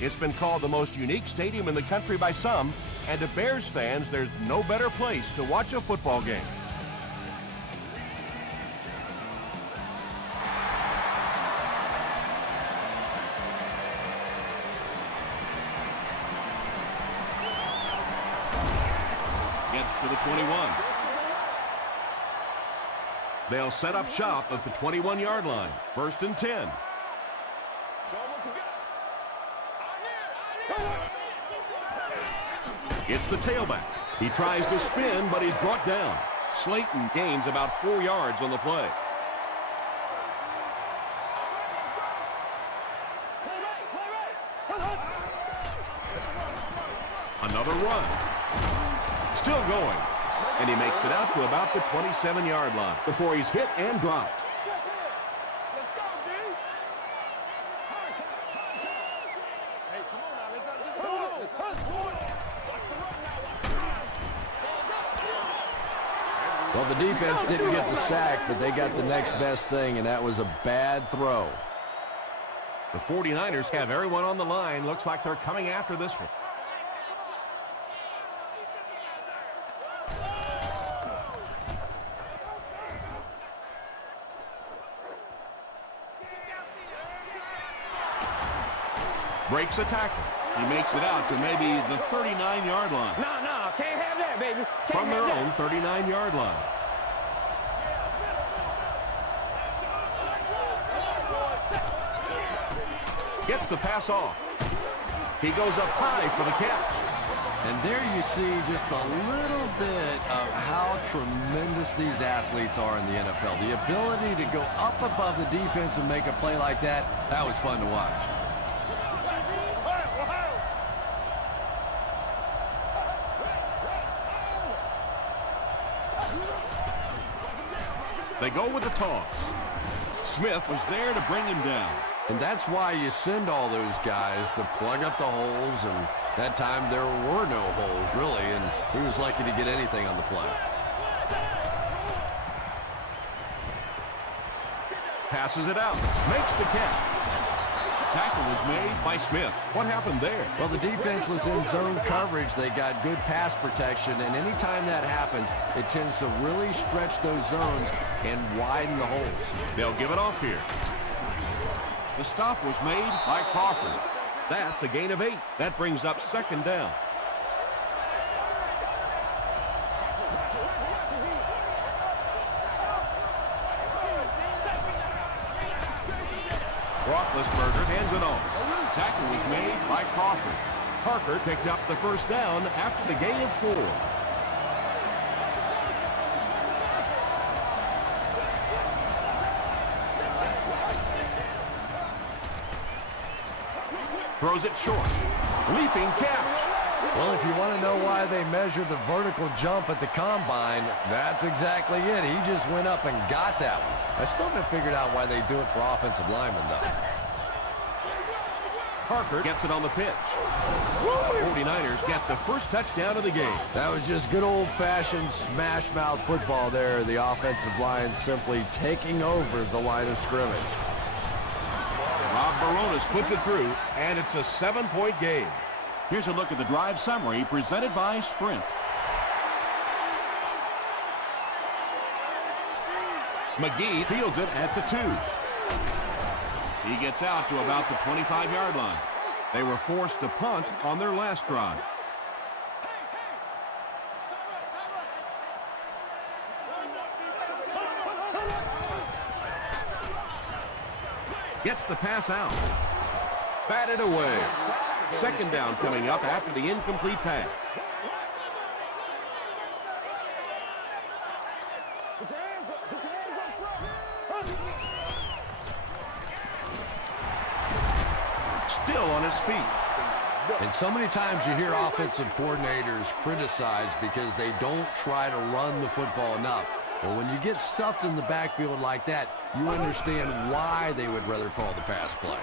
It's been called the most unique stadium in the country by some, and to Bears fans, there's no better place to watch a football game. Gets to the 21. They'll set up shop at the 21-yard line. 1st and 10. It's the tailback. He tries to spin, but he's brought down. Slayton gains about 4 yards on the play. Another run. Still going. And he makes it out to about the 27-yard line before he's hit and dropped. Well, the defense didn't get the sack, but they got the next best thing, and that was a bad throw. The 49ers have everyone on the line. Looks like they're coming after this one. Breaks a tackle. He makes it out to maybe the 39-yard line. No, can't have that, baby. From their own 39-yard line. Gets the pass off. He goes up high for the catch. And there you see just a little bit of how tremendous these athletes are in the NFL. The ability to go up above the defense and make a play like that, that was fun to watch. They go with the toss. Smith was there to bring him down. And that's why you send all those guys to plug up the holes, and that time there were no holes, really, and he was lucky to get anything on the play. Passes it out. Makes the catch. Tackle was made by Smith. What happened there? Well, the defense was in zone coverage. They got good pass protection, and anytime that happens, it tends to really stretch those zones and widen the holes. They'll give it off here. The stop was made by Crawford. That's a gain of 8. That brings up 2nd down. Roethlisberger hands it off. Tackle was made by Crawford. Parker picked up the 1st down after the gain of 4. Throws it short. Leaping catch. Well, if you want to know why they measure the vertical jump at the combine, that's exactly it. He just went up and got that one. I still haven't figured out why they do it for offensive linemen, though. Parker gets it on the pitch. The 49ers get the first touchdown of the game. That was just good old-fashioned smash-mouth football there. The offensive line simply taking over the line of scrimmage. Rob Baronis puts it through, and it's a 7-point game. Here's a look at the drive summary presented by Sprint. McGee fields it at the 2. He gets out to about the 25-yard line. They were forced to punt on their last drive. Gets the pass out. Batted away. 2nd down coming up after the incomplete pass. Still on his feet. And so many times you hear offensive coordinators criticized because they don't try to run the football enough. Well, when you get stuffed in the backfield like that, you understand why they would rather call the pass play.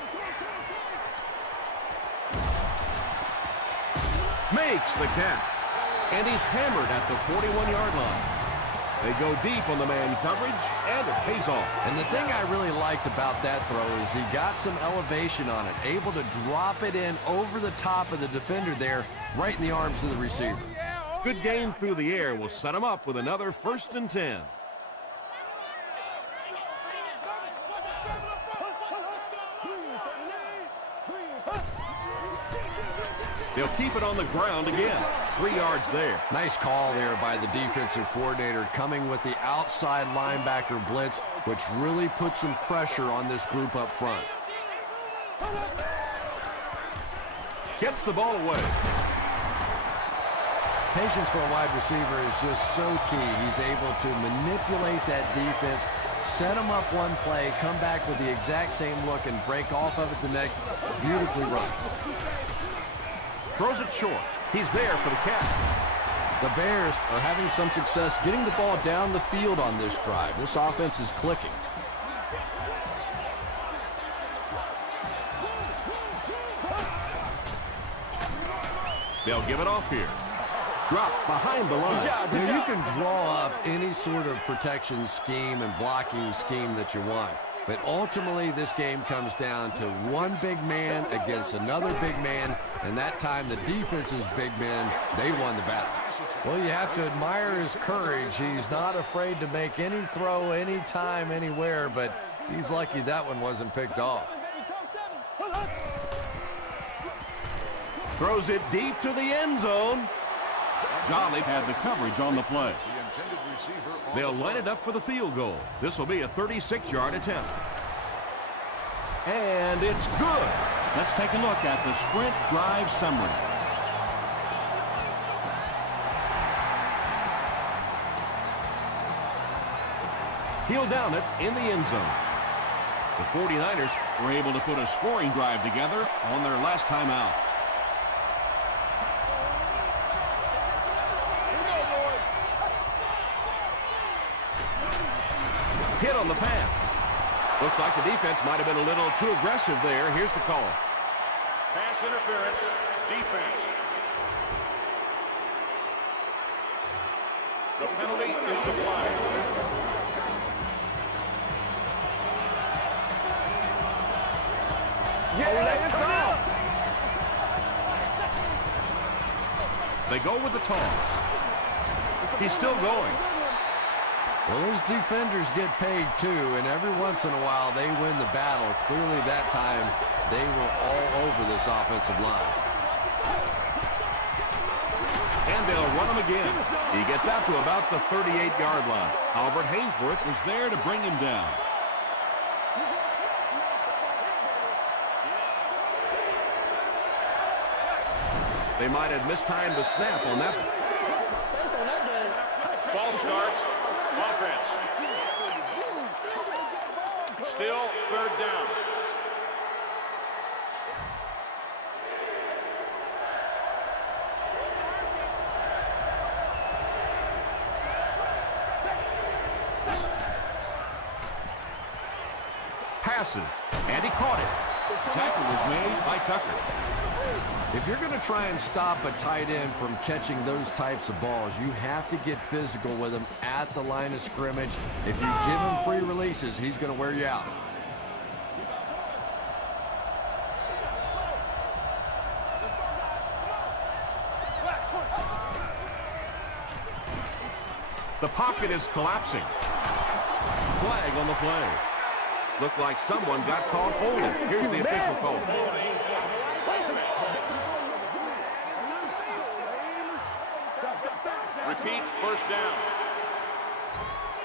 Makes the catch. And he's hammered at the 41-yard line. They go deep on the man coverage, and it pays off. And the thing I really liked about that throw is he got some elevation on it, able to drop it in over the top of the defender there, right in the arms of the receiver. Good gain through the air will set him up with another 1st and 10. They'll keep it on the ground again. 3 yards there. Nice call there by the defensive coordinator, coming with the outside linebacker blitz, which really puts some pressure on this group up front. Gets the ball away. Patience for a wide receiver is just so key. He's able to manipulate that defense, set them up one play, come back with the exact same look, and break off of it the next. Beautifully run. Throws it short. He's there for the catch. The Bears are having some success getting the ball down the field on this drive. This offense is clicking. They'll give it off here. Dropped behind the line. You know, you can draw up any sort of protection scheme and blocking scheme that you want. But ultimately, this game comes down to one big man against another big man, and that time the defense's big men, they won the battle. Well, you have to admire his courage. He's not afraid to make any throw, anytime, anywhere, but he's lucky that one wasn't picked off. Throws it deep to the end zone. Jolly had the coverage on the play. They'll line it up for the field goal. This will be a 36-yard attempt. And it's good. Let's take a look at the sprint drive summary. He'll down it in the end zone. The 49ers were able to put a scoring drive together on their last time out. Hit on the pass. Looks like the defense might have been a little too aggressive there. Here's the call. Pass interference, defense. The penalty is declined. They go with the toss. He's still going. Well, those defenders get paid too, and every once in a while they win the battle. Clearly that time they were all over this offensive line. And they'll run him again. He gets out to about the 38-yard line. Albert Hainsworth was there to bring him down. They might have mistimed the snap on that one. False start, offense. Still 3rd down. Passes, and he caught it. Tackle was made by Tucker. If you're going to try and stop a tight end from catching those types of balls, you have to get physical with him at the line of scrimmage. If you give him free releases, he's going to wear you out. The pocket is collapsing. Flag on the play. Looked like someone got caught holding. Here's the official call. Repeat, 1st down.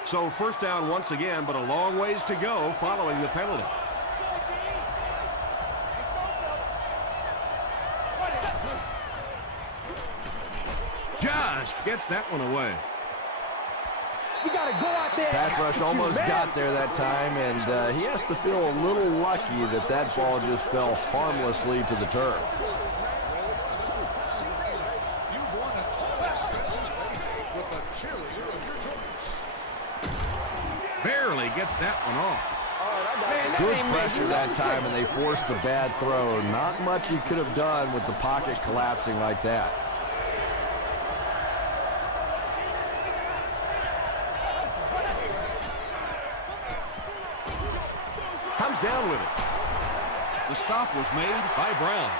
So 1st down once again, but a long ways to go following the penalty. Just gets that one away. You gotta go out there. Pass rush almost got there that time, and he has to feel a little lucky that that ball just fell harmlessly to the turf. Barely gets that one off. Good pressure that time, and they forced a bad throw. Not much he could have done with the pocket collapsing like that. down with it. The stop was made by Brown.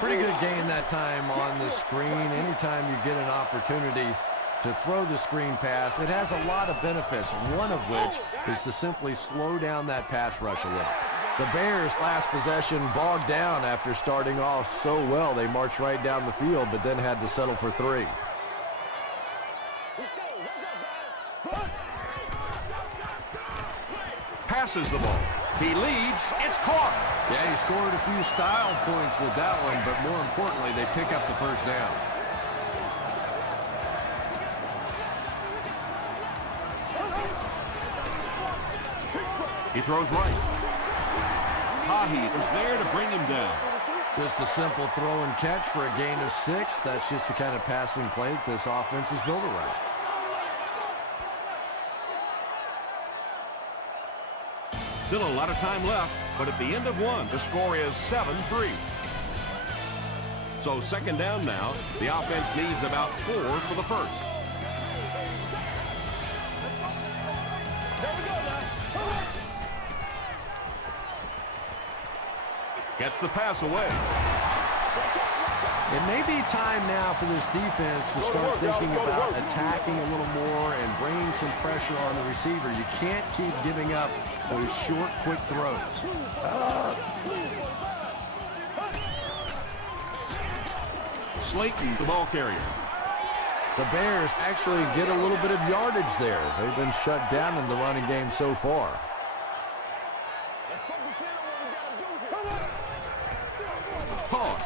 Pretty good gain that time on the screen. Anytime you get an opportunity to throw the screen pass, it has a lot of benefits, one of which is to simply slow down that pass rush a little. The Bears' last possession bogged down after starting off so well. They marched right down the field, but then had to settle for 3. Passes the ball. He leads. It's caught. Yeah, he scored a few style points with that one, but more importantly, they pick up the first down. He throws right. Hahi was there to bring him down. Just a simple throw and catch for a gain of 6. That's just the kind of passing play this offense is built around. Still a lot of time left, but at the end of 1, the score is 7-3. So second down now. The offense needs about 4 for the first. Gets the pass away. It may be time now for this defense to start thinking about attacking a little more and bringing some pressure on the receiver. You can't keep giving up those short, quick throws. Slayton, the ball carrier. The Bears actually get a little bit of yardage there. They've been shut down in the running game so far. Pause.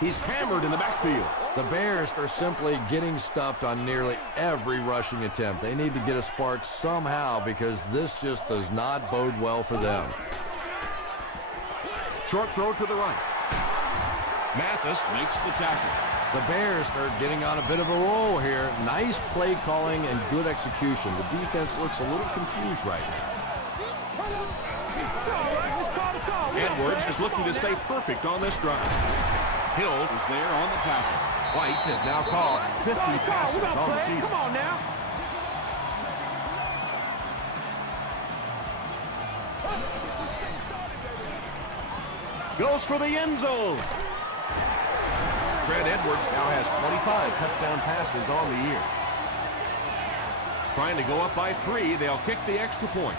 He's hammered in the backfield. The Bears are simply getting stuffed on nearly every rushing attempt. They need to get a spark somehow because this just does not bode well for them. Short throw to the right. Mathis makes the tackle. The Bears are getting on a bit of a roll here. Nice play calling and good execution. The defense looks a little confused right now. Edwards is looking to stay perfect on this drive. Hill was there on the tackle. White has now caught 50 passes on the season. Come on now. Goes for the end zone. Fred Edwards now has 25 touchdown passes on the year. Trying to go up by 3, they'll kick the extra point.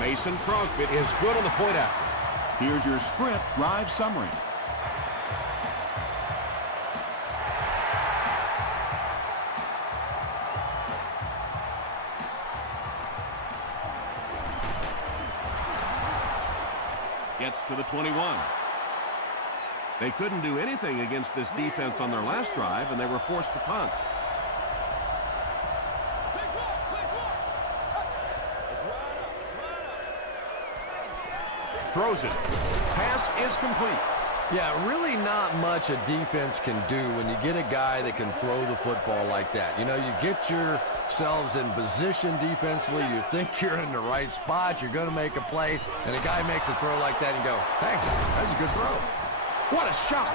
Mason Crosby is good on the point after. Here's your sprint drive summary. Gets to the 21. They couldn't do anything against this defense on their last drive, and they were forced to punt. Throws it. Pass is complete. Yeah, really not much a defense can do when you get a guy that can throw the football like that. You know, you get yourselves in position defensively, you think you're in the right spot, you're going to make a play, and a guy makes a throw like that and you go, hey, that's a good throw. What a shot.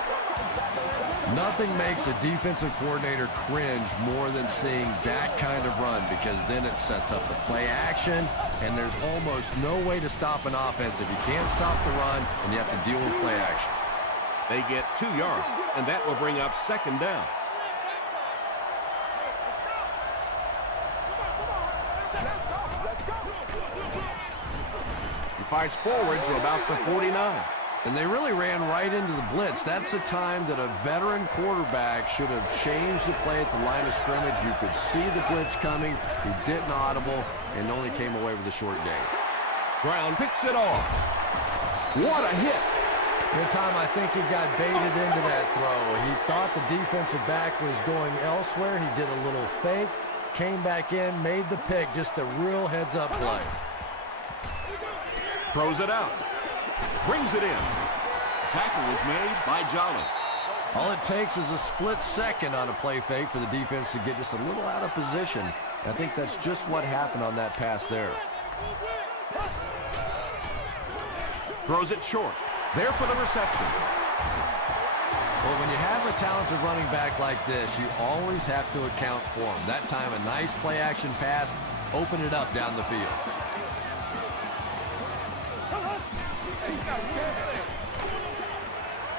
Nothing makes a defensive coordinator cringe more than seeing that kind of run because then it sets up the play action, and there's almost no way to stop an offense if you can't stop the run and you have to deal with play action. They get 2 yards, and that will bring up second down. He fights forward to about the 49. And they really ran right into the blitz. That's a time that a veteran quarterback should have changed the play at the line of scrimmage. You could see the blitz coming. He didn't audible and only came away with a short gain. Brown picks it off. What a hit. Good time, I think he got baited into that throw. He thought the defensive back was going elsewhere. He did a little fake, came back in, made the pick. Just a real heads-up play. Throws it out. Brings it in. Tackle was made by Jolly. All it takes is a split second on a play fake for the defense to get just a little out of position. I think that's just what happened on that pass there. Throws it short. There for the reception. Well, when you have a talented running back like this, you always have to account for him. That time, a nice play-action pass open it up down the field.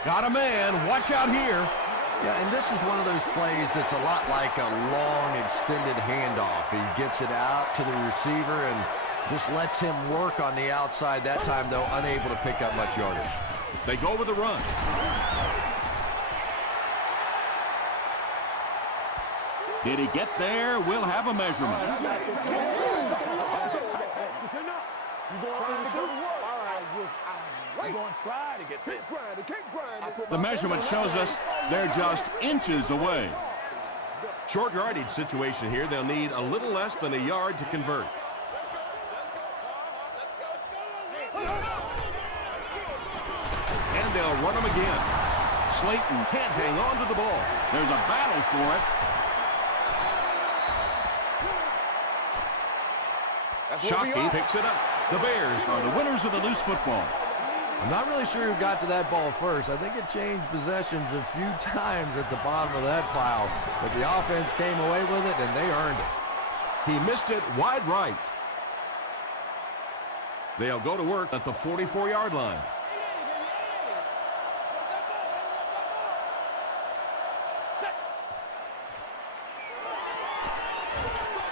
Got a man. Watch out here. Yeah, and this is one of those plays that's a lot like a long, extended handoff. He gets it out to the receiver and just lets him work on the outside. That time, though, unable to pick up much yardage. They go with the run. Did he get there? We'll have a measurement. The measurement shows us they're just inches away. Short yardage situation here. They'll need a little less than a yard to convert. And they'll run them again. Slayton can't hang on to the ball. There's a battle for it. Shockey picks it up. The Bears are the winners of the loose football. I'm not really sure who got to that ball first. I think it changed possessions a few times at the bottom of that pile. But the offense came away with it, and they earned it. He missed it wide right. They'll go to work at the 44-yard line.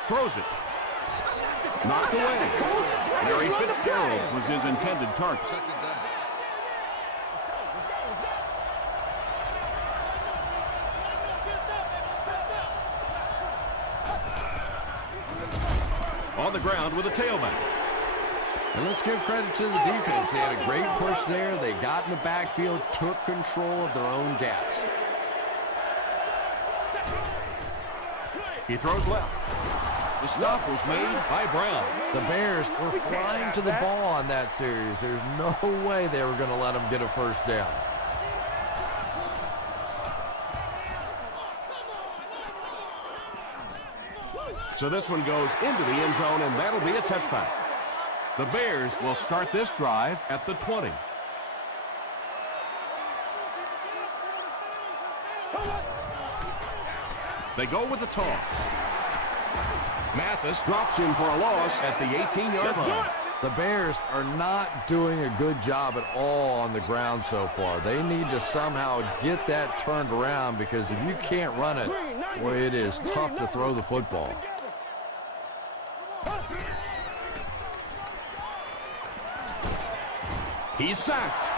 Throws it. Knocked away. Larry Fitzgerald was his intended target. On the ground with a tailback. And let's give credit to the defense. They had a great push there. They got in the backfield, took control of their own gaps. He throws left. The stop was made by Brown. The Bears were flying to the ball on that series. There's no way they were going to let them get a first down. So this one goes into the end zone, and that'll be a touchback. The Bears will start this drive at the 20. They go with the toss. Mathis drops in for a loss at the 18-yard line. The Bears are not doing a good job at all on the ground so far. They need to somehow get that turned around, because if you can't run it, boy, it is tough to throw the football. He's sacked.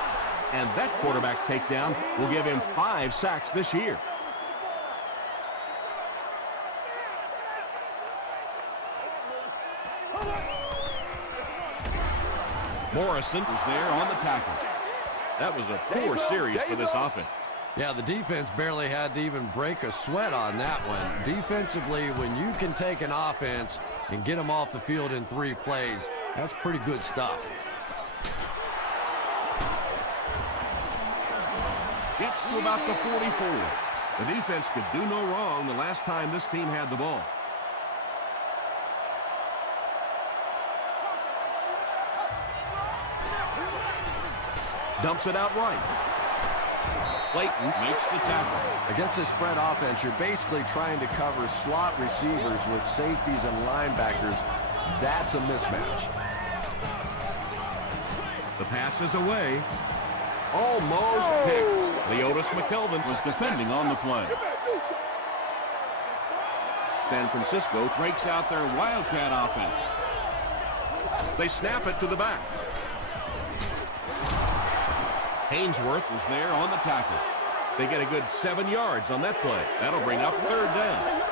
And that quarterback takedown will give him 5 sacks this year. Morrison was there on the tackle. That was a poor series for this offense. Yeah, the defense barely had to even break a sweat on that one. Defensively, when you can take an offense and get them off the field in 3 plays, that's pretty good stuff. Gets to about the 44. The defense could do no wrong the last time this team had the ball. Dumps it out right. Clayton makes the tackle. Against this spread offense, you're basically trying to cover slot receivers with safeties and linebackers. That's a mismatch. The pass is away. Almost picked. Leotis McKelvin was defending on the play. San Francisco breaks out their Wildcat offense. They snap it to the back. Hainsworth was there on the tackle. They get a good 7 yards on that play. That'll bring up 3rd down.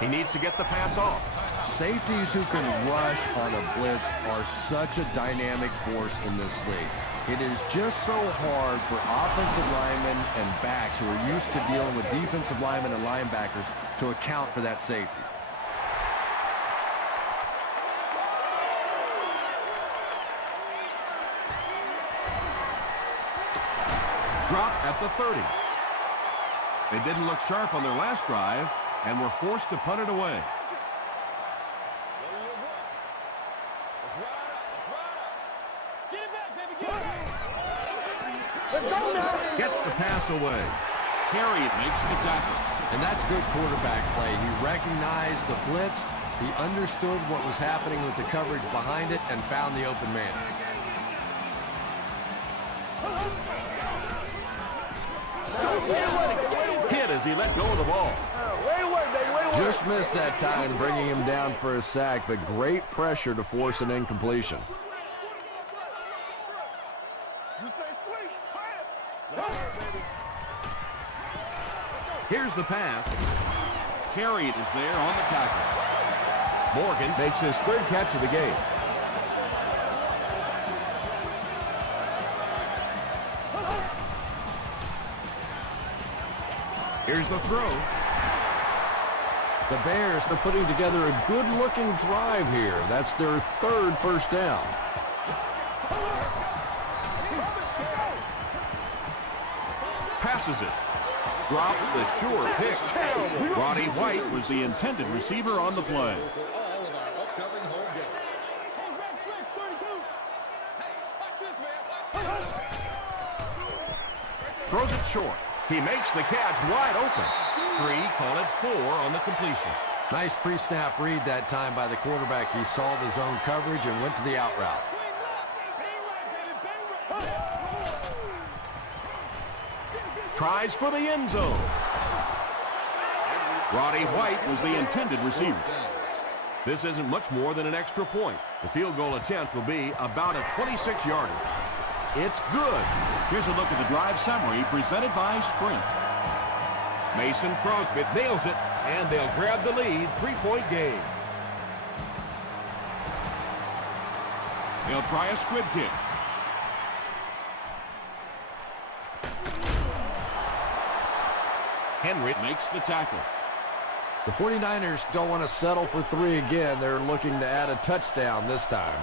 He needs to get the pass off. Safeties who can rush on a blitz are such a dynamic force in this league. It is just so hard for offensive linemen and backs who are used to dealing with defensive linemen and linebackers to account for that safety. Drop at the 30. They didn't look sharp on their last drive and were forced to punt it away. Gets the pass away. Carey makes the tackle. And that's good quarterback play. He recognized the blitz, he understood what was happening with the coverage behind it, and found the open man. Hit as he let go of the ball. Just missed that time, bringing him down for a sack, but great pressure to force an incompletion. Here's the pass. Carried is there on the tackle. Morgan makes his third catch of the game. Here's the throw. The Bears are putting together a good-looking drive here. That's their third first down. Passes it. Drops the sure pick. Roddy White was the intended receiver on the play. Throws it short. He makes the catch wide open. 3, call it 4 on the completion. Nice pre-snap read that time by the quarterback. He saw the zone coverage and went to the out route. Tries for the end zone. Roddy White was the intended receiver. This isn't much more than an extra point. The field goal attempt will be about a 26-yarder. It's good. Here's a look at the drive summary presented by Sprint. Mason Crosby nails it, and they'll grab the lead. 3-point game. They'll try a squib kick. Henry Makes the tackle. The 49ers don't want to settle for 3 again. They're looking to add a touchdown this time.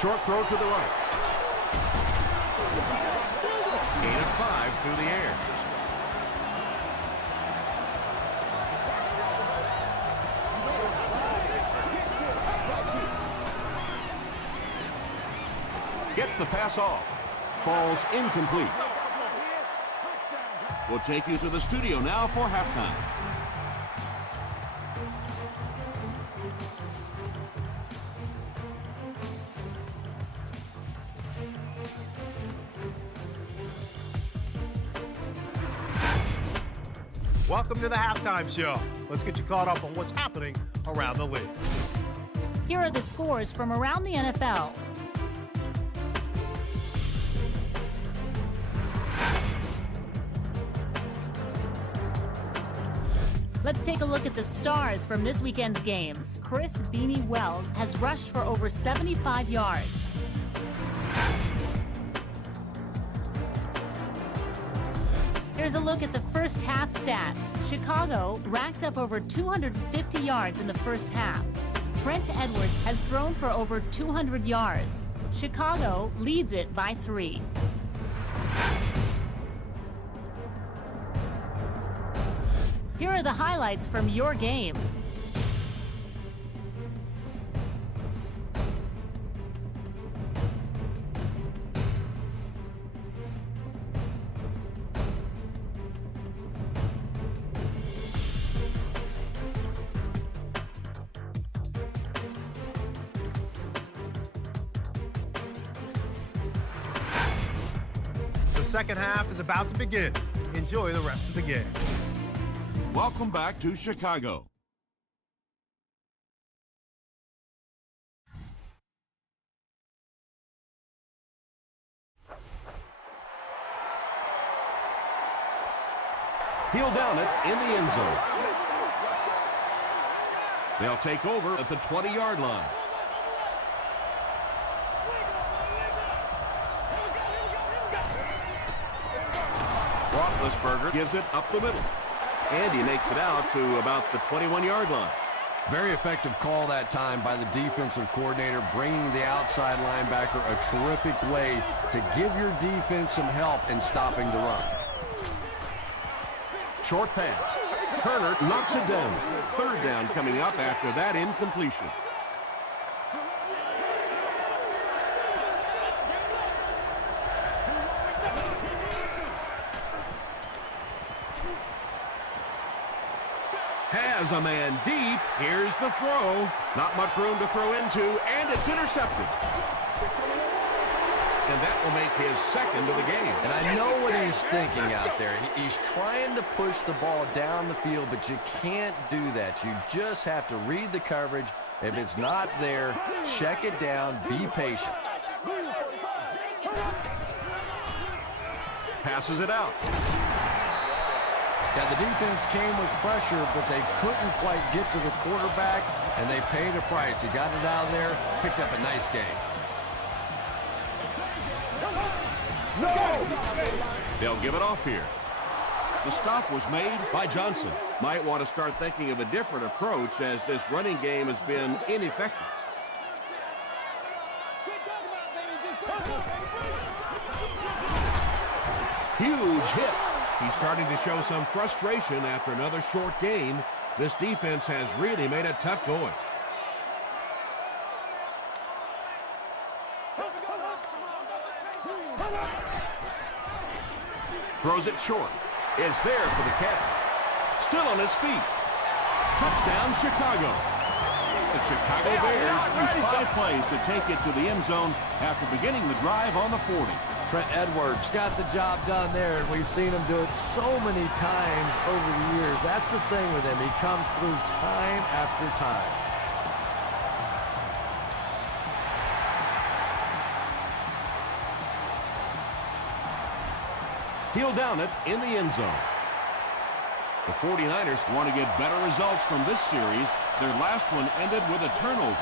Short throw to the right. Gain of 5 through the air. Gets the pass off. Falls incomplete. We'll take you to the studio now for halftime. Welcome to the Halftime Show. Let's get you caught up on what's happening around the league. Here are the scores from around the NFL. Let's take a look at the stars from this weekend's games. Chris Beanie Wells has rushed for over 75 yards. Here's a look at the first half stats. Chicago racked up over 250 yards in the first half. Trent Edwards has thrown for over 200 yards. Chicago leads it by 3. Here are the highlights from your game. The second half is about to begin. Enjoy the rest of the game. Welcome back to Chicago. He'll down it in the end zone. They'll take over at the 20-yard line. Roethlisberger gives it up the middle. And he makes it out to about the 21-yard line. Very effective call that time by the defensive coordinator, bringing the outside linebacker a terrific way to give your defense some help in stopping the run. Short pass. Turner knocks it down. Third down coming up after that incompletion. has a man deep. Here's the throw. Not much room to throw into, and it's intercepted. And that will make his second of the game. And I know what he's thinking out there. He's trying to push the ball down the field, but you can't do that. You just have to read the coverage. If it's not there, check it down, be patient. Passes it out. Yeah, the defense came with pressure, but they couldn't quite get to the quarterback, and they paid a price. He got it out of there, picked up a nice game. They'll give it off here. The stop was made by Johnson. Might want to start thinking of a different approach as this running game has been ineffective. Huge hit. He's starting to show some frustration after another short game. This defense has really made it tough going. Throws it short. Is there for the catch. Still on his feet. Touchdown, Chicago. The Chicago Bears use 5 plays to take it to the end zone after beginning the drive on the 40. Trent Edwards got the job done there, and we've seen him do it so many times over the years. That's the thing with him. He comes through time after time. He'll down it in the end zone. The 49ers want to get better results from this series. Their last one ended with a turnover.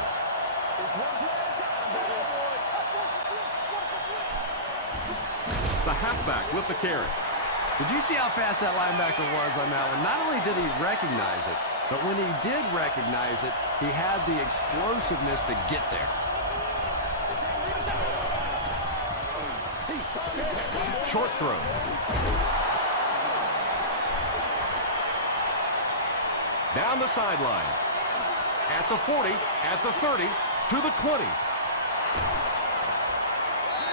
The halfback with the carry. Did you see how fast that linebacker was on that one? Not only did he recognize it, but when he did recognize it, he had the explosiveness to get there. Short throw. Down the sideline. At the 40, at the 30, to the 20.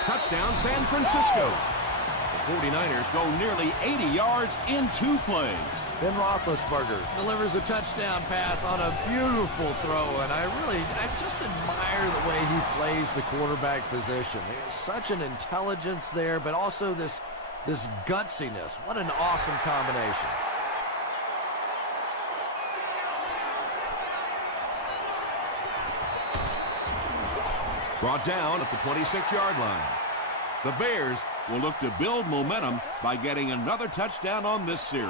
Touchdown, San Francisco. The 49ers go nearly 80 yards in 2 plays. Ben Roethlisberger delivers a touchdown pass on a beautiful throw, and I just admire the way he plays the quarterback position. There's such an intelligence there, but also this gutsiness. What an awesome combination. Brought down at the 26-yard line. The Bears will look to build momentum by getting another touchdown on this series.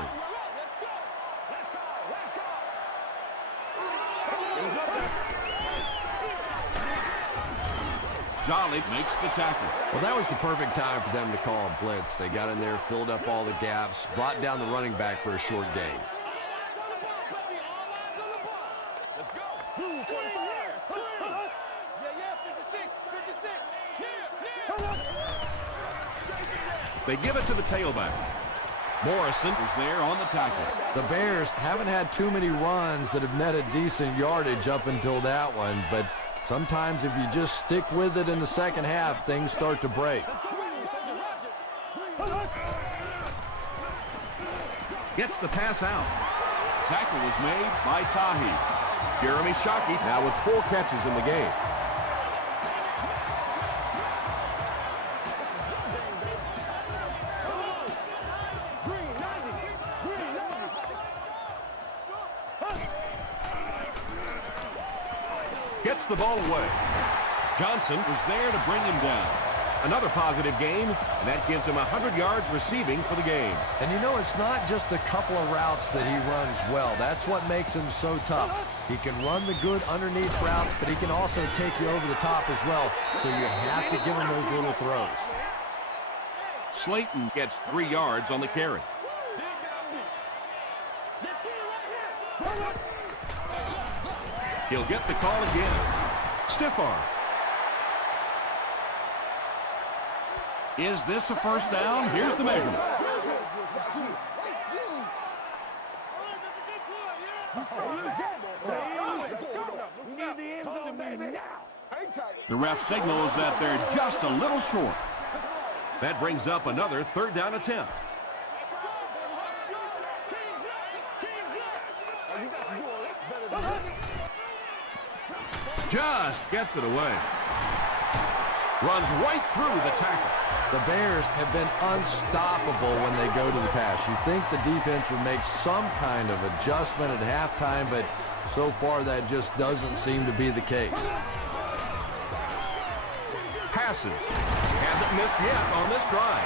Jolly makes the tackle. Well, that was the perfect time for them to call a blitz. They got in there, filled up all the gaps, brought down the running back for a short gain. They give it to the tailback. Morrison is there on the tackle. The Bears haven't had too many runs that have netted decent yardage up until that one, but sometimes if you just stick with it in the second half, things start to break. Gets the pass out. Tackle was made by Tahi. Jeremy Shockey now with 4 catches in the game. Gets the ball away. Johnson Was there to bring him down. another positive game, and that gives him 100 yards receiving for the game. And you know, it's not just a couple of routes that he runs well. That's what makes him so tough. He can run the good underneath routes, but he can also take you over the top as well. So you have to give him those little throws. Slayton gets 3 yards on the carry. He'll get the call again. Stiff arm. Is this a first down? Here's the measurement. The ref signals that they're just a little short. That brings up another 3rd down attempt. Just gets it away. Runs right through the tackle. The Bears have been unstoppable when they go to the pass. You think the defense would make some kind of adjustment at halftime, but so far that just doesn't seem to be the case. Passing. Hasn't missed yet on this drive.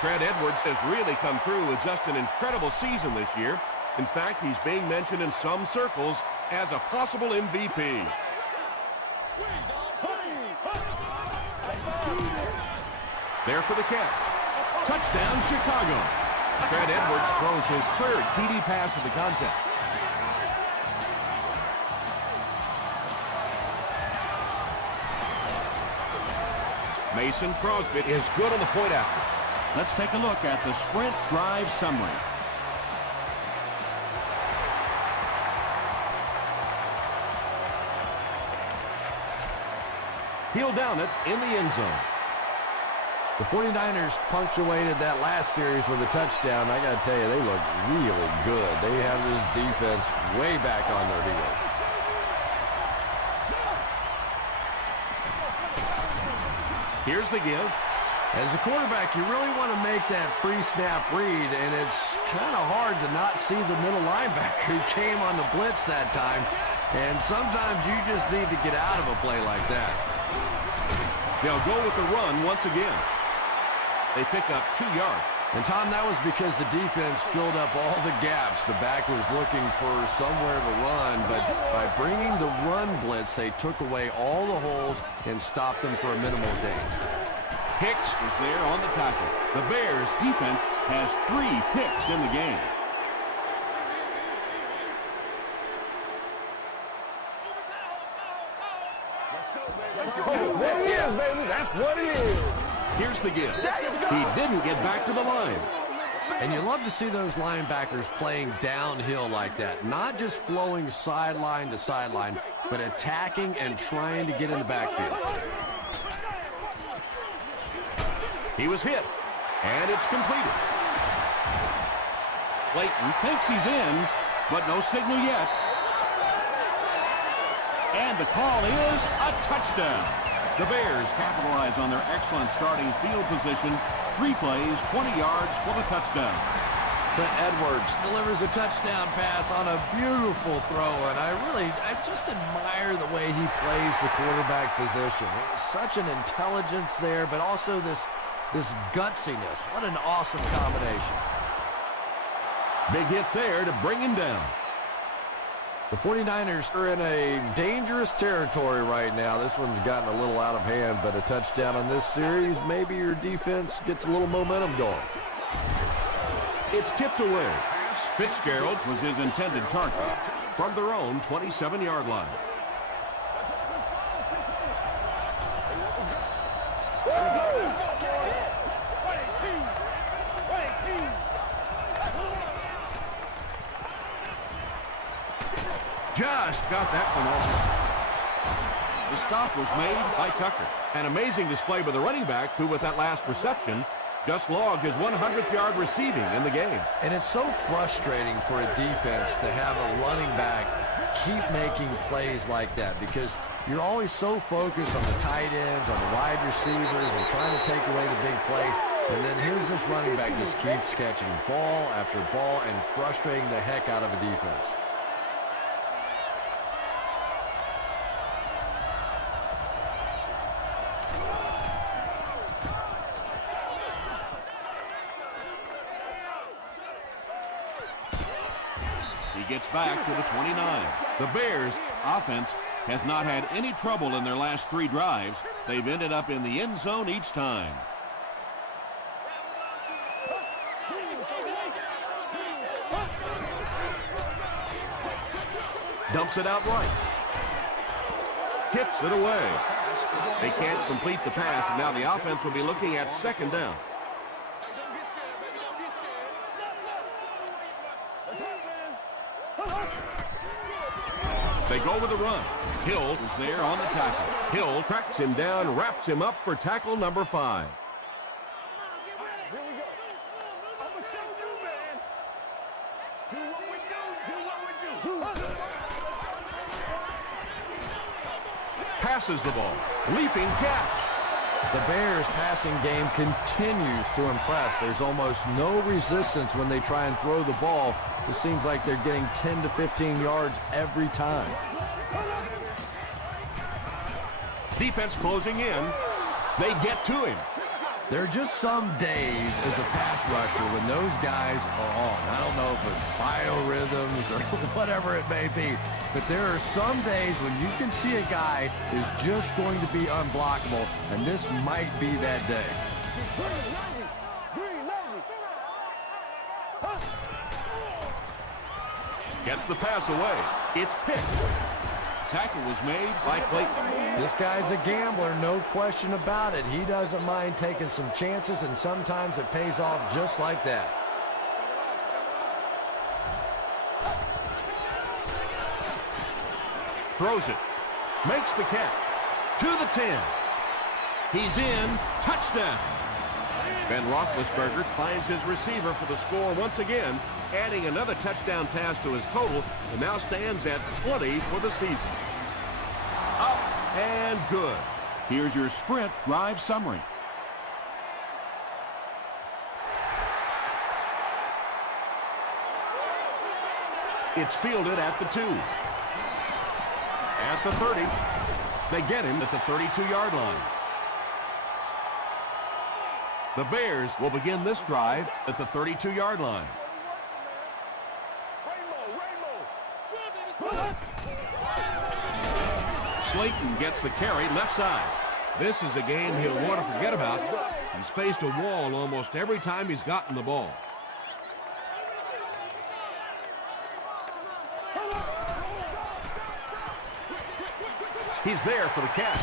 Trent Edwards has really come through with just an incredible season this year. In fact, he's being mentioned in some circles as a possible MVP. There for the catch. Touchdown, Chicago. Trent Edwards throws his third TD pass of the contest. Mason Crosby is good on the point after. Let's take a look at the sprint drive summary. He'll down it in the end zone. The 49ers punctuated that last series with a touchdown. I got to tell you, they look really good. They have this defense way back on their heels. Here's the give. As a quarterback, you really want to make that pre-snap read, and it's kind of hard to not see the middle linebacker. He came on the blitz that time, and sometimes you just need to get out of a play like that. They'll go with the run once again. They pick up 2 yards. And, Tom, that was because the defense filled up all the gaps. The back was looking for somewhere to run, but by bringing the run blitz, they took away all the holes and stopped them for a minimal gain. Hicks is there on the tackle. The Bears defense has 3 picks in the game. That's what it is, baby. That's what it is. Here's the give. He didn't get back to the line. And you love to see those linebackers playing downhill like that. Not just flowing sideline to sideline, but attacking and trying to get in the backfield. He was hit, and it's completed. Clayton thinks he's in, but no signal yet. And the call is a touchdown. The Bears capitalize on their excellent starting field position. 3 plays, 20 yards for the touchdown. Trent Edwards delivers a touchdown pass on a beautiful throw, and I just admire the way he plays the quarterback position. Such an intelligence there, but also this gutsiness. What an awesome combination. Big hit there to bring him down. The 49ers are in a dangerous territory right now. This one's gotten a little out of hand, but a touchdown on this series, maybe your defense gets a little momentum going. It's tipped away. Fitzgerald was his intended target from their own 27-yard line. Just got that one off. The stop was made by Tucker. An amazing display by the running back who, with that last reception, just logged his 100th yard receiving in the game. And it's so frustrating for a defense to have a running back keep making plays like that because you're always so focused on the tight ends, on the wide receivers, and trying to take away the big play. And then here's this running back just keeps catching ball after ball and frustrating the heck out of a defense. He gets back to the 29. The Bears offense has not had any trouble in their last 3 drives. They've ended up in the end zone each time. Dumps it out right. Tips it away. They can't complete the pass, and now the offense will be looking at 2nd down. They go with a run. Hill is there on the tackle. Hill tracks him down, wraps him up for tackle number 5. Here we go. I'm going to show you, man. Do what we do. Do what we do. passes the ball. Leaping catch. The Bears' passing game continues to impress. There's almost no resistance when they try and throw the ball. It seems like they're getting 10 to 15 yards every time. Defense closing in. They get to him. There are just some days as a pass rusher when those guys are on. I don't know if it's biorhythms or whatever it may be, but there are some days when you can see a guy is just going to be unblockable, and this might be that day. Gets the pass away. It's picked. Tackle was made by Clayton. This guy's a gambler, no question about it. He doesn't mind taking some chances, and sometimes it pays off just like that. Throws it. Makes the catch. To the 10. He's in. Touchdown. Ben Roethlisberger finds his receiver for the score once again, adding another touchdown pass to his total, and now stands at 20 for the season. Up and good. Here's your sprint drive summary. It's fielded at the 2. At the 30. They get him at the 32-yard line. The Bears will begin this drive at the 32-yard line. Slayton gets the carry left side. This is a game he'll want to forget about. He's faced a wall almost every time he's gotten the ball. He's there for the catch.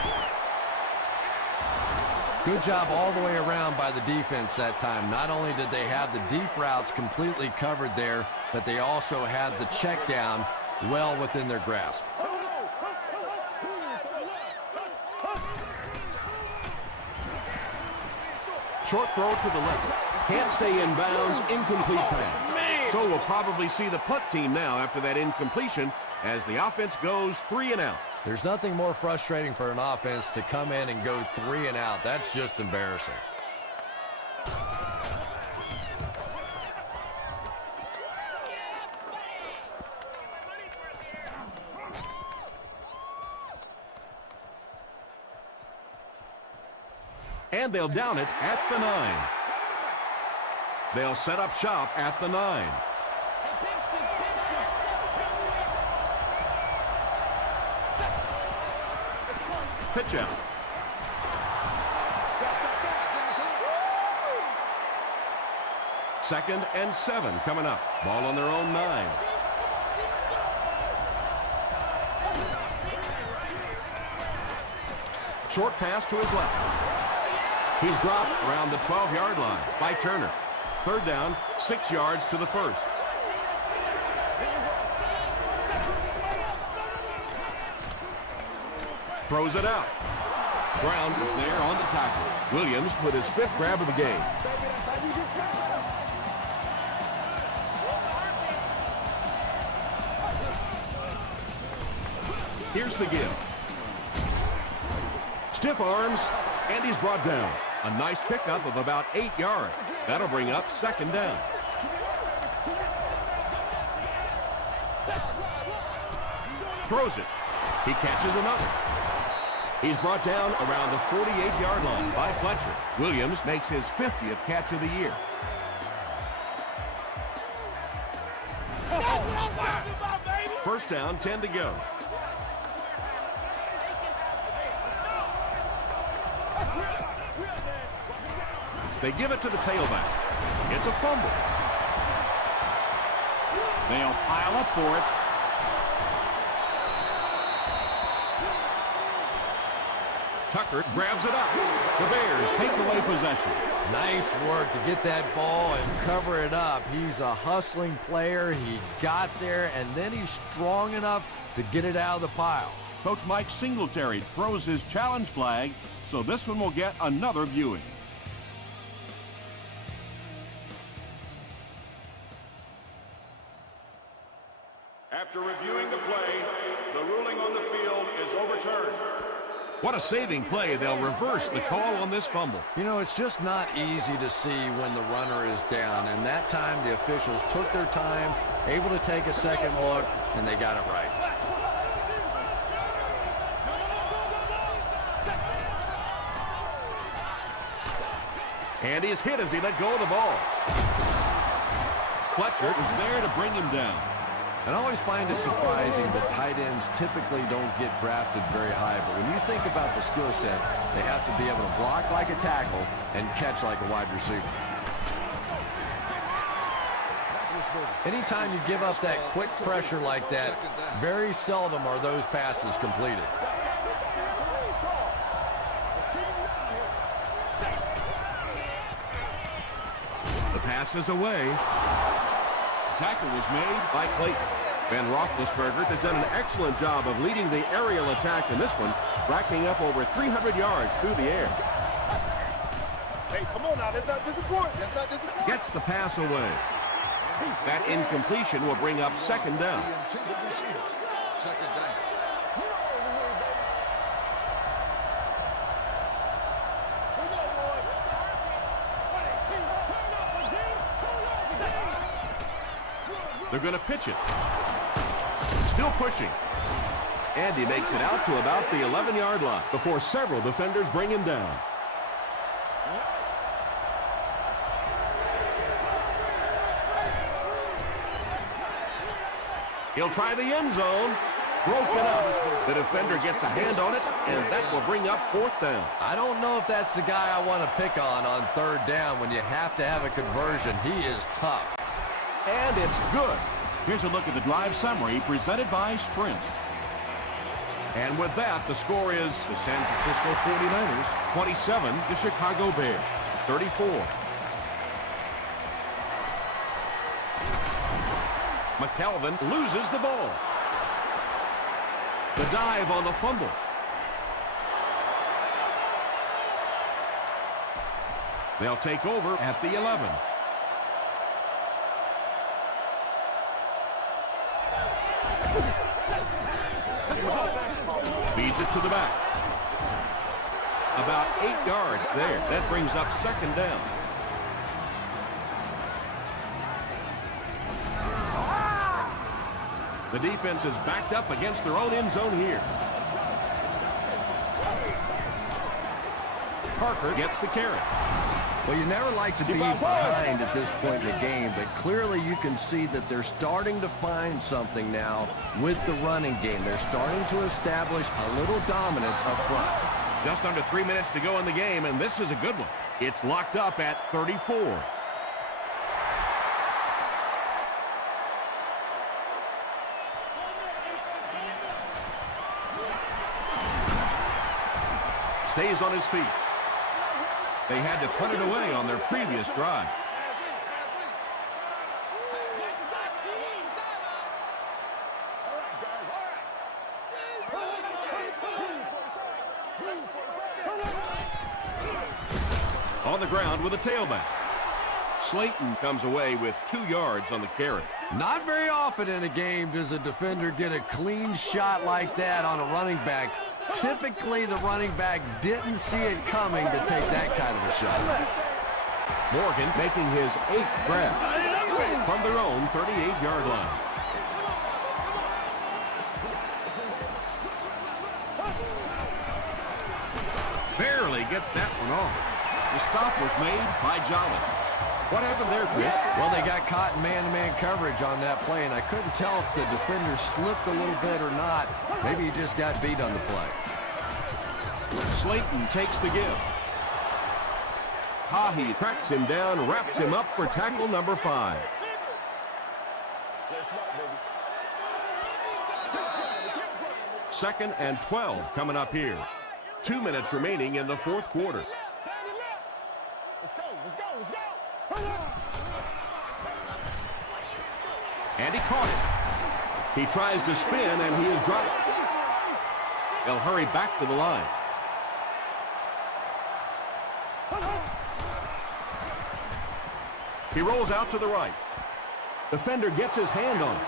Good job all the way around by the defense that time. Not only did they have the deep routes completely covered there, but they also had the check down well within their grasp. Short throw to the left. Can't stay in bounds. Incomplete pass. So we'll probably see the punt team now after that incompletion as the offense goes 3 and out. There's nothing more frustrating for an offense to come in and go 3 and out. That's just embarrassing. And they'll down it at the 9. They'll set up shop at the 9. Pitch out. Second and 7 coming up. Ball on their own 9. Short pass to his left. He's dropped around the 12-yard line by Turner. Third down, 6 yards to the first. Throws it out. Brown is there on the tackle. Williams with his 5th grab of the game. Here's the give. Stiff arms, and he's brought down. A nice pickup of about 8 yards. That'll bring up 2nd down. Throws it. He catches another. He's brought down around the 48-yard line by Fletcher. Williams makes his 50th catch of the year. First down, 10 to go. They give it to the tailback. It's a fumble. They'll pile up for it. Tucker grabs it up. The Bears take away possession. Nice work to get that ball and cover it up. He's a hustling player. He got there, and then he's strong enough to get it out of the pile. Coach Mike Singletary throws his challenge flag, so this one will get another viewing. After reviewing the play, the ruling on the field is overturned. What a saving play. They'll reverse the call on this fumble. You know, it's just not easy to see when the runner is down, and that time the officials took their time, able to take a second look, and they got it right. And he's hit as he let go of the ball. Fletcher was there to bring him down. And I always find it surprising that tight ends typically don't get drafted very high, but when you think about the skill set, they have to be able to block like a tackle and catch like a wide receiver. Anytime you give up that quick pressure like that, very seldom are those passes completed. The pass is away. Tackle was made by Clayton. Ben Roethlisberger has done an excellent job of leading the aerial attack in this one, racking up over 300 yards through the air. Hey, come on now. That's not disappointing. That's not disappointing. Gets the pass away. That incompletion will bring up second down. Second down. They're going to pitch it. Still pushing. And he makes it out to about the 11-yard line before several defenders bring him down. He'll try the end zone. Broken up. The defender gets a hand on it, and that will bring up fourth down. I don't know if that's the guy I want to pick on third down when you have to have a conversion. He is tough. And it's good. Here's a look at the drive summary presented by Sprint. And with that, the score is the San Francisco 49ers 27, the Chicago Bears 34. McKelvin loses the ball. The dive on the fumble. They'll take over at the 11. Feeds it to the back. About 8 yards there. That brings up second down. The defense is backed up against their own end zone here. Parker gets the carry. Well, you never like to be behind at this point in the game, but clearly you can see that they're starting to find something now with the running game. They're starting to establish a little dominance up front. Just under 3 minutes to go in the game, and this is a good one. It's locked up at 34. Stays on his feet. They had to put it away on their previous drive. On the ground with a tailback. Slayton comes away with 2 yards on the carry. Not very often in a game does a defender get a clean shot like that on a running back. Typically, the running back didn't see it coming to take that kind of a shot. Morgan making his 8th grab from their own 38-yard line. Barely gets that one off. The stop was made by Jolly. What happened there, Chris? Well, they got caught in man-to-man coverage on that play, and I couldn't tell if the defender slipped a little bit or not. Maybe he just got beat on the play. Slayton takes the give. Tahi tracks him down, wraps him up for tackle number 5. Second and 12 coming up here. 2 minutes remaining in the fourth quarter. Let's go, let's go, let's go. And he caught it. He tries to spin, and he is dropped. They'll hurry back to the line. He rolls out to the right. Defender gets his hand on it.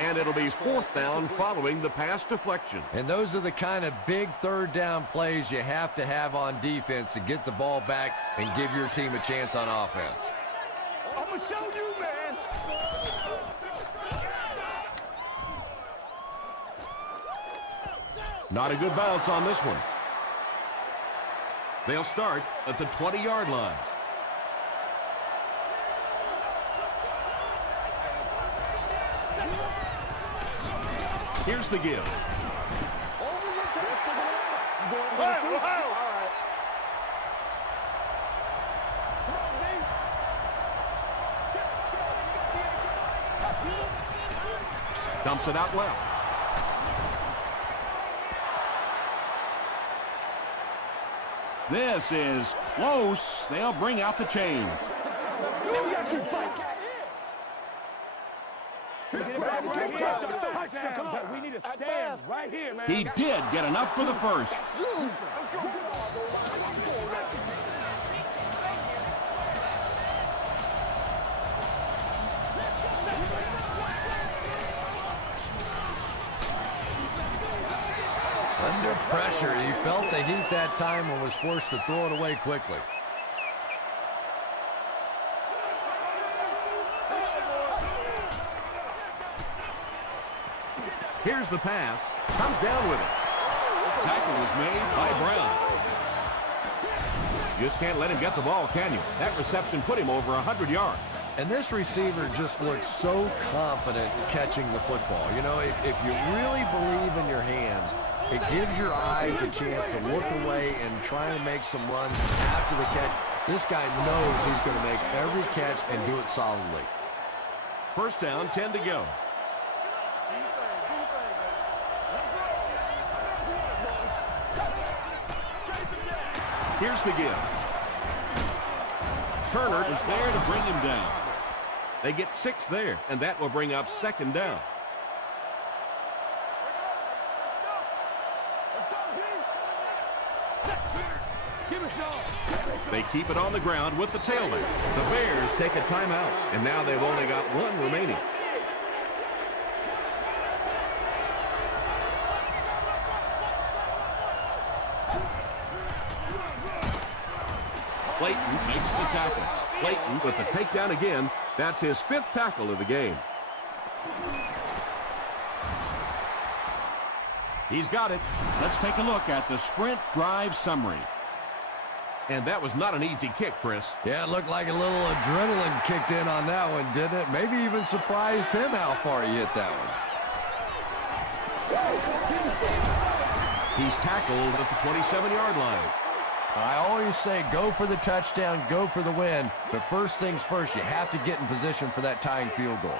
And it'll be 4th down following the pass deflection. And those are the kind of big third down plays you have to have on defense to get the ball back and give your team a chance on offense. I'm going to show you, man. Not a good bounce on this one. They'll start at the 20-yard line. Here's the give. Dumps it out left. This is close. They'll bring out the chains. We need to stand right here, man. He did get enough for the first. Under pressure, he felt the heat that time and was forced to throw it away quickly. Here's the pass. Comes down with it. Tackle was made by Brown. Just can't let him get the ball, can you? That reception put him over 100 yards. And this receiver just looks so confident catching the football. You know, if you really believe in your hands, it gives your eyes a chance to look away and try and make some runs after the catch. This guy knows he's going to make every catch and do it solidly. 1st down, 10 to go. Here's the give. Turner is there to bring him down. They get 6 there, and that will bring up 2nd down. They keep it on the ground with the tailback. The Bears take a timeout, and now they've only got 1 remaining. Clayton makes the tackle. Clayton with the takedown again. That's his 5th tackle of the game. He's got it. Let's take a look at the sprint drive summary. And that was not an easy kick, Chris. Yeah, it looked like a little adrenaline kicked in on that one, didn't it? Maybe even surprised him how far he hit that one. He's tackled at the 27-yard line. I always say go for the touchdown, go for the win, but first things first, you have to get in position for that tying field goal.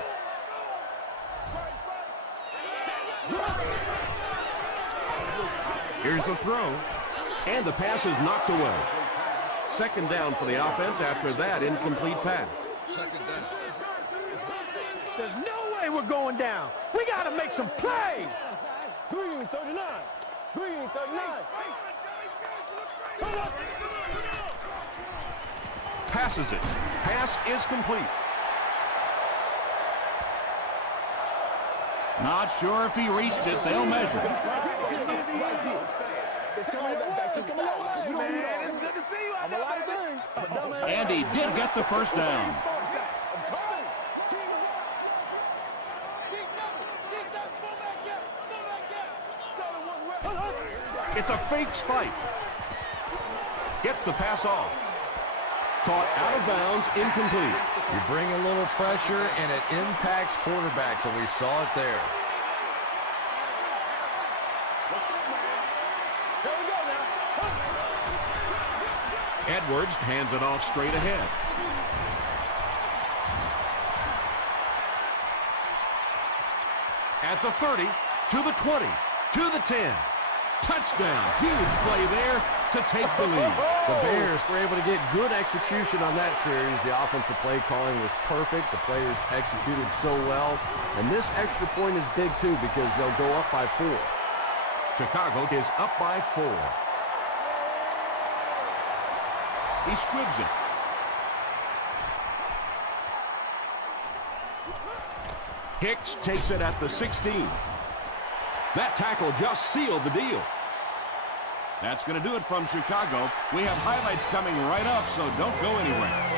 Here's the throw, and the pass is knocked away. 2nd down for the offense after that incomplete pass. There's no way we're going down. We got to make some plays. Green 39. Green 39. Passes it. Pass is complete. Not sure if he reached it. They'll measure. It's coming back. It's coming back. Man, it's good to see you out there, baby. And he did get the 1st down. It's a fake spike. Gets the pass off. Caught out of bounds, incomplete. You bring a little pressure, and it impacts quarterbacks, and we saw it there. Edwards hands it off straight ahead. At the 30, to the 20, to the 10. Touchdown. Huge play there to take the lead. The Bears were able to get good execution on that series. The offensive play calling was perfect. The players executed so well. And this extra point is big, too, because they'll go up by 4. Chicago is up by 4. He squibs it. Hicks takes it at the 16. That tackle just sealed the deal. That's going to do it from Chicago. We have highlights coming right up, so don't go anywhere.